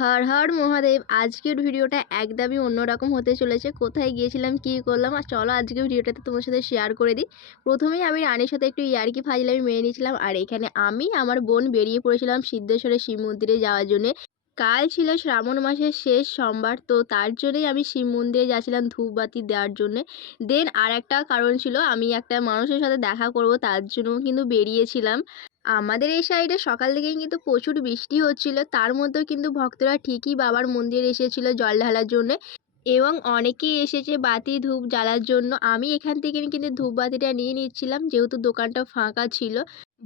হর হর মহাদেব। আজকের ভিডিওটা একদমই অন্যরকম হতে চলেছে। কোথায় গিয়েছিলাম, কি করলাম, আর চলো আজকের ভিডিওটাতে তোমার সাথে শেয়ার করে দিই। প্রথমেই আমি রানীর সাথে একটু ইয়ার্কি ফাজলামি মেরে নিয়েছিলাম, আর এখানে আমি আমার বোন বেরিয়ে পড়েছিলাম সিদ্ধেশ্বরের শিব মন্দিরে যাওয়ার জন্যে। কাল ছিল শ্রাবণ মাসের শেষ সোমবার, তো তার জন্যই আমি শিব মন্দিরে যাচ্ছিলাম ধূপবাতি দেওয়ার জন্যে। দেন আর একটা কারণ ছিল, আমি একটা মানুষের সাথে দেখা করব, তার জন্য কিন্তু বেরিয়েছিলাম। আমাদের এই সাইডে সকাল থেকেই কিন্তু প্রচুর বৃষ্টি হচ্ছিল, তার মধ্যেও কিন্তু ভক্তরা ঠিকই বাবার মন্দিরে এসেছিল জল ঢালার জন্য, এবং অনেকেই এসেছে বাতি ধূপ জ্বালার জন্য। আমি এখান থেকে কিন্তু ধূপবাতিটা নিয়ে নিচ্ছিলাম, যেহেতু দোকানটা ফাঁকা ছিল।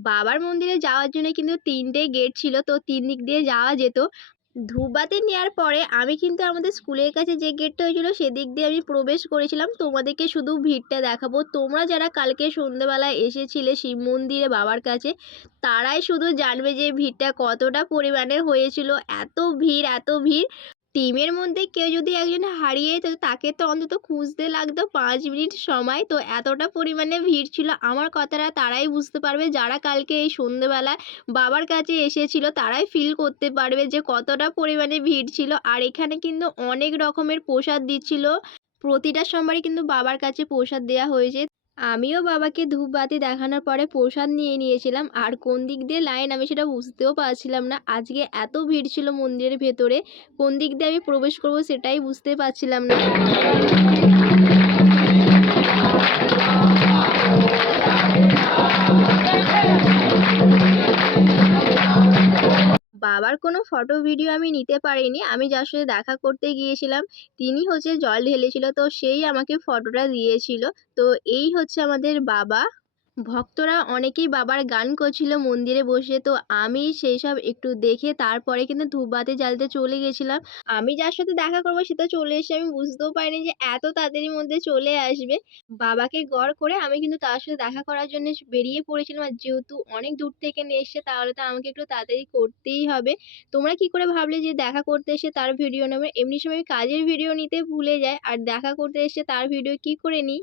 বাবার মন্দিরে যাওয়ার জন্য কিন্তু 3টে গেট ছিল, তো 3 দিক দিয়ে যাওয়া যেত। ধূপবাতি নেওয়ার পরে আমি কিন্তু আমাদের স্কুলের কাছে যে গেটটা হয়েছিল সেদিক দিয়ে আমি প্রবেশ করেছিলাম। তোমাদেরকে শুধু ভিড়টা দেখাবো। তোমরা যারা কালকে সন্ধ্যেবেলায় এসেছিলে শিব মন্দিরে বাবার কাছে, তারাই শুধু জানবে যে ভিড়টা কতটা পরিমাণে হয়েছিল। এত ভিড়, এত ভিড়। টিমের মধ্যে কেউ যদি একজন হারিয়ে যেত, তাকে তো অন্তত খুঁজতে লাগতো 5 মিনিট সময়। তো এতটা পরিমাণে ভিড় ছিল। আমার কথাটা তারাই বুঝতে পারবে যারা কালকে এই সন্ধ্যেবেলা বাবার কাছে এসেছিল, তারাই ফিল করতে পারবে যে কতটা পরিমাণে ভিড় ছিল। আর এখানে কিন্তু অনেক রকমের প্রসাদ দিচ্ছিল। প্রতিটা সোমবারই কিন্তু বাবার কাছে প্রসাদ দেওয়া হয়েছে। আমিও বাবাকে ধূপবাতি দেখানোর পরে প্রসাদ নিয়ে নিয়েছিলাম, আর কোন দিক দিয়ে লাইন আমি সেটা বুঝতেও পারছিলাম না। আজকে এত ভিড় ছিল মন্দিরের ভেতরে, কোন দিক দিয়ে আমি প্রবেশ করব সেটাই বুঝতে পারছিলাম না। বাবার কোনো ফটো ভিডিও আমি নিতে পারিনি। আমি যার সাথে দেখা করতে গিয়েছিলাম তিনি হচ্ছে জল ঢেলেছিল, তো সেই আমাকে ফটোটা দিয়েছিল। তো এই হচ্ছে আমাদের বাবা। ভক্তরা অনেকেই বাবার গান করছিল মন্দিরে বসে, তো আমি সেই সব একটু দেখে তারপরে কিন্তু ধূপবাতি জ্বালতে চলে গেছিলাম। আমি যার সাথে দেখা করবো সে তো চলে এসে, আমি বুঝতেও পারিনি যে এত তাড়াতাড়ির মধ্যে চলে আসবে। বাবাকে গড় করে আমি কিন্তু তার সাথে দেখা করার জন্য বেরিয়ে পড়েছিলাম, আর যেহেতু অনেক দূর থেকে নিয়ে এসছে তাহলে তো আমাকে একটু তাড়াতাড়ি করতেই হবে। তোমরা কি করে ভাবলে যে দেখা করতে এসে তার ভিডিও নেবে? এমনি সময় কাজের ভিডিও নিতে ভুলে যায়, আর দেখা করতে এসে তার ভিডিও কি করে নিই।